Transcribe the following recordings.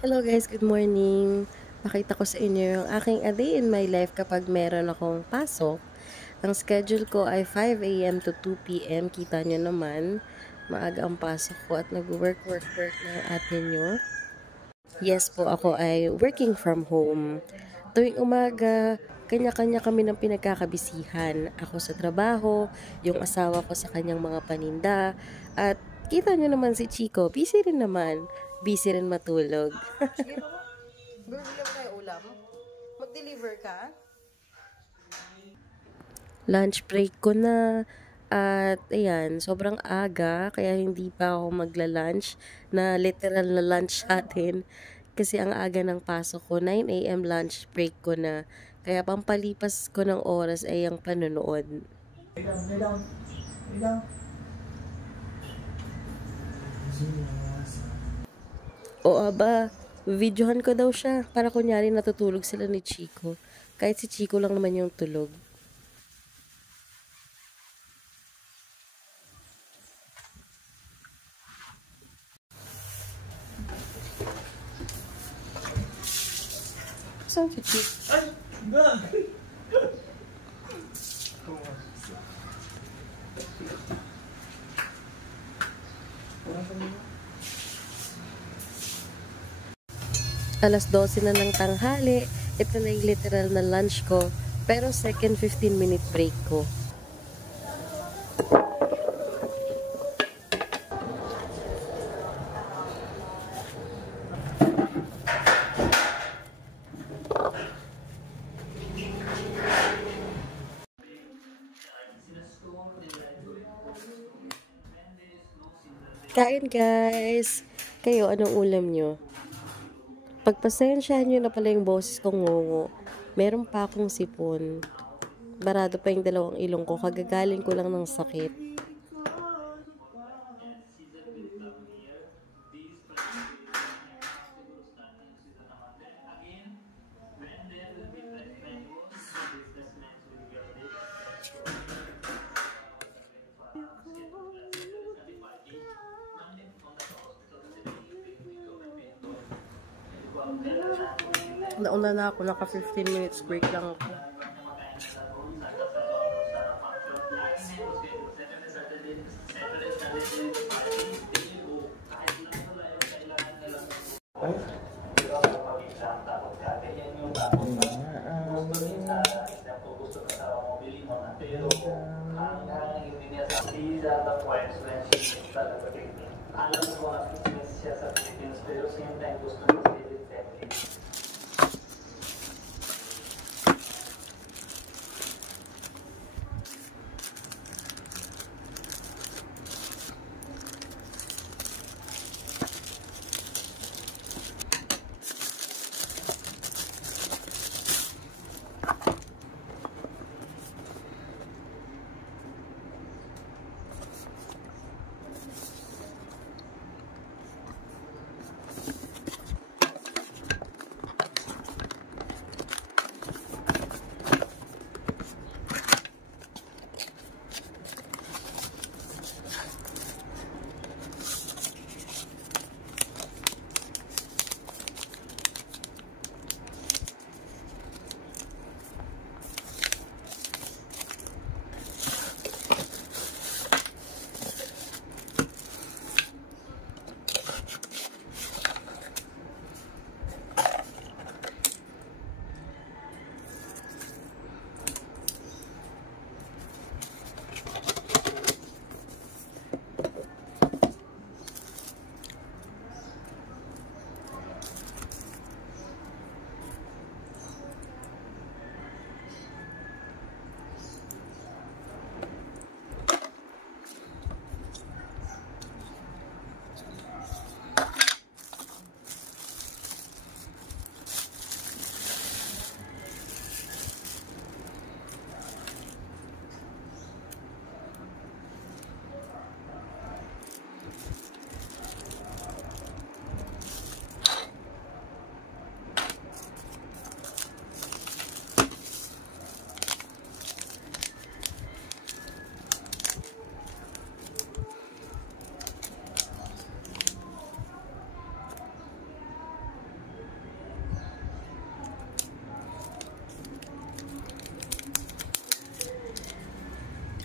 Hello guys, good morning. Pakita ko sa inyo yung aking a day in my life kapag meron akong pasok. Ang schedule ko ay 5 a.m. to 2 p.m. Kita nyo naman, maaga ang pasok ko at nag-work na ate nyo. Yes po, ako ay working from home. Tuwing umaga, kanya-kanya kami ng pinagkakabisihan. Ako sa trabaho, yung asawa ko sa kanyang mga paninda, at kita nyo naman si Chico, busy rin naman. Busy rin matulog. Bibili mo tayo ulam? Mag-deliver ka? Lunch break ko na. At ayan, sobrang aga, kaya hindi pa ako magla-lunch na literal na lunch natin. Kasi ang aga ng pasok ko, 9 a.m. lunch break ko na. Kaya pampalipas ko ng oras ay ang panonood. O aba, videohan ko daw siya para kunyari natutulog sila ni Chico. Kahit si Chico lang naman yung tulog. Saan si Chico? Ay! Nga! Alas 12 na ng tanghali. Ito na yung literal na lunch ko. Pero second 15-minute break ko. Kain guys! Kayo, anong ulam nyo? Pagpasensyahan nyo na pala yung boses kong ngungo. Meron pa akong sipon. Barado pa yung dalawang ilong ko. Kagagaling ko lang ng sakit. Nauna na ako, naka 15 minutes break lang ako. These are the points when she started taking. Alam ko na siya sa Philippines pero same time gusto niya stay with family.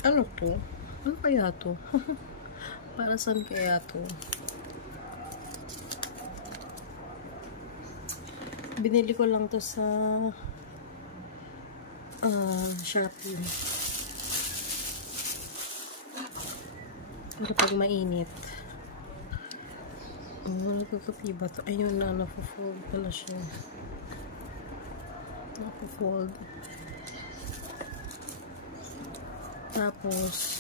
Ano to? Ano kaya to? Para saan kaya to? Binili ko lang to sa Shopee. Para pag mainit. Nagkakapi ba to? Ayun na, napo-fold pala siya. Napo-fold. Tapos,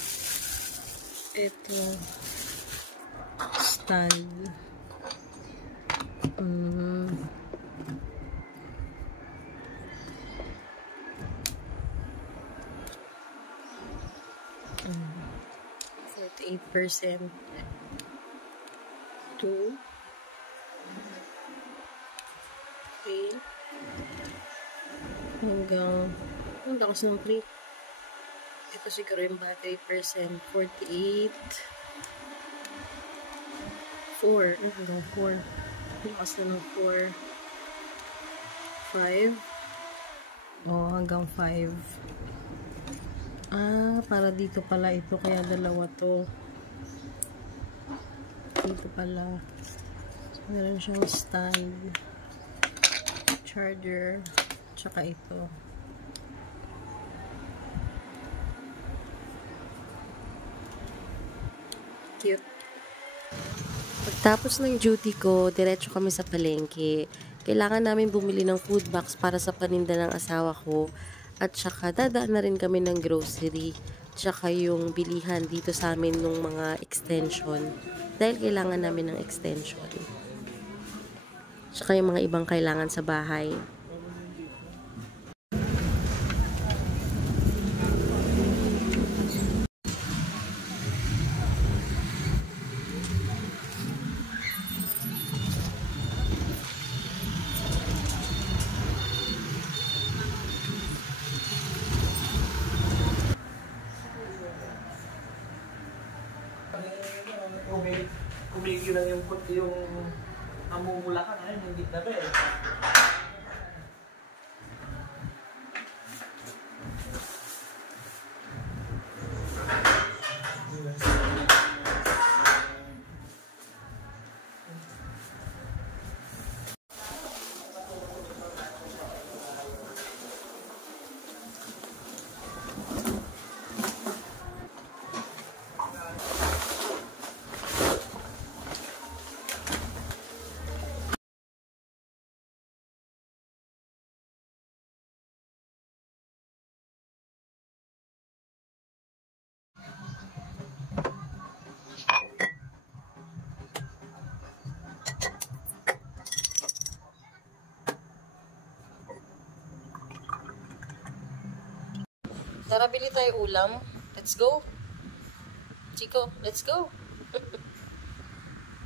ito, stand. 48%. 2, 3, hanggang, ang lakas ng plate. Ito siguro yung battery percent, 48, 4, hanggang 4. Lakas na ng 4, 5, hanggang 5. Para dito pala ito, kaya dalawa to. Dito pala. So, meron siyang stand, charger, tsaka ito. Cute. Pagtapos ng duty ko, diretso kami sa palengke. Kailangan namin bumili ng food box para sa paninda ng asawa ko. At saka dadaan na rin kami ng grocery. Tsaka yung bilihan dito sa amin ng mga extension. Dahil kailangan namin ng extension. Tsaka yung mga ibang kailangan sa bahay. Kumigil lang yung namumula ka ngayon, hindi na ba eh. Tara, bili tayo ulam. Let's go. Chico, let's go.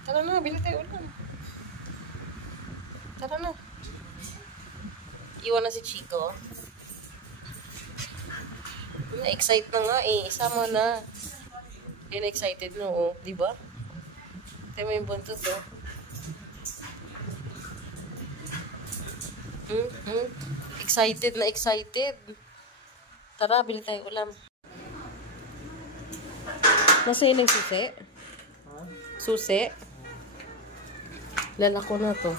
Tara na, bili tayo ulam. Tara na. Iwan na si Chico. Na-excite na nga eh. Isama na. Yan, excited no, oh. Diba? Tayo mo yung buntot, oh. Excited na excited. Tara, bili tayo ulam. Nasa yun yung susi? Susi? Lalako na to.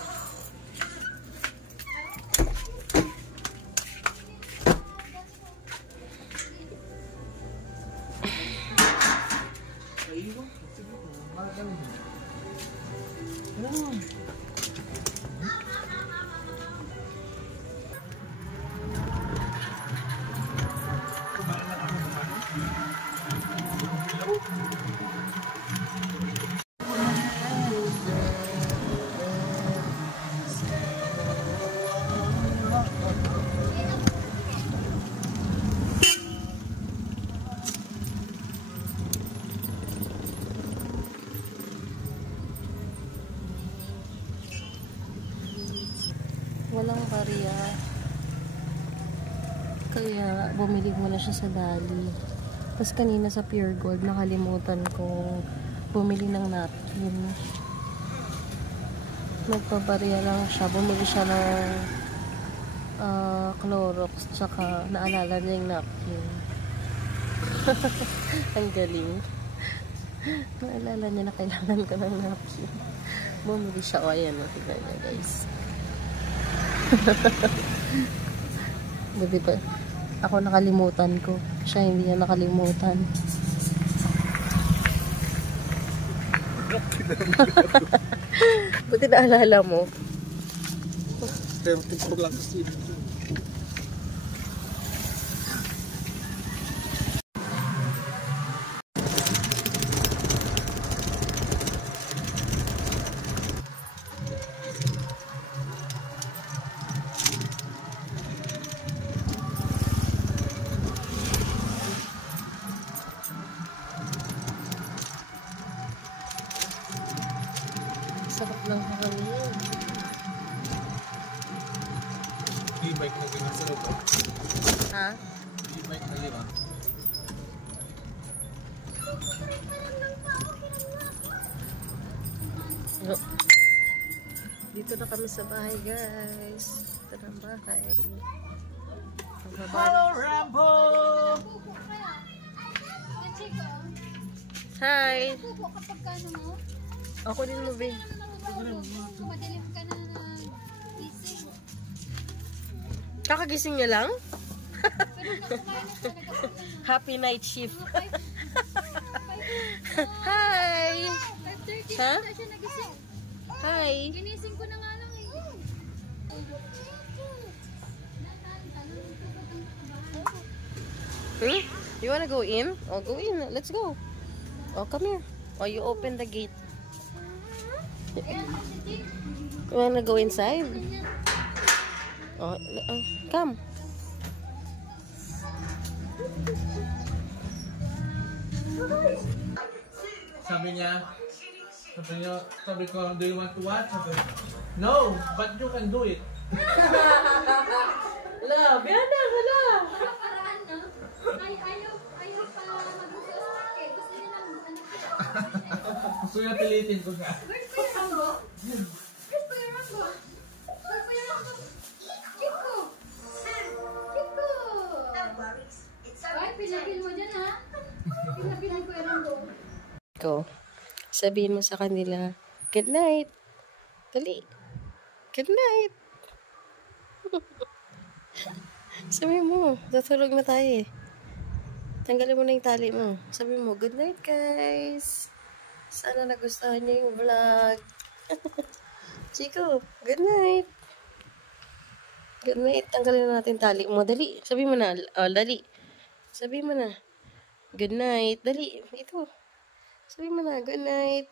Walang barya. Kaya bumili muna siya sa Dali. Tapos kanina sa Pure Gold, nakalimutan ko bumili ng napkin. Nagpabarya lang siya. Bumili siya ng Clorox. Tsaka naalala niya yung napkin. Ang galing. Naalala niya na kailangan ko ng napkin. Bumili siya. O, ayan. Tignan niya, guys. Buti pa. Ako nakalimutan ko. Siya hindi niya nakalimutan. Buti naalala mo. Pero tipog lang kasi. Sarap lang hangin. E-bike na ganyan sa loob. Ha? E-bike na yun. No. Dito na kami sa bahay, guys. Ito na ang bahay. Hello, Rambo! Hi! Bubo kapag ano mo, Ako din mo, babe. madilim ka na gising. Kakagising niya lang? Pero nakumain na talaga Happy night shift. sila. Hi! 5:30 Ha? na siya nagising. Hi! Ginising ko na nga lang eh. Hmm? You wanna go in? Oh, go in. Let's go. Oh, come here. Oh, you open the gate. You wanna go inside? Oh, come. Sabi ko, do you want to watch? Sabi, no, but you can do it. Love, yan na, hala. Paraan no? Ayaw pa mag-usap eh. Gusto niya lang Gusto niya pilitin ko siya. Where's Kuya Rambo? Where's Kuya Rambo? Where's Kuya Rambo? Kiko! Kiko! Ay, pinapil mo dyan ha? Pinapil ang Kuya Rambo. Go. Sabihin mo sa kanila, good night. Dali. Good night. Sabihin mo, tutulog na tayo eh. Tanggalin mo na yung tali mo. Sabihin mo, good night guys. Sana nagustuhan niyo yung vlog. Chico, good night. Good night. Tanggalin na natin tali mo. Dali. Sabihin mo na. Oh, dali. Sabihin mo na. Good night. Dali. Ito. Sabihin mo na. Good night.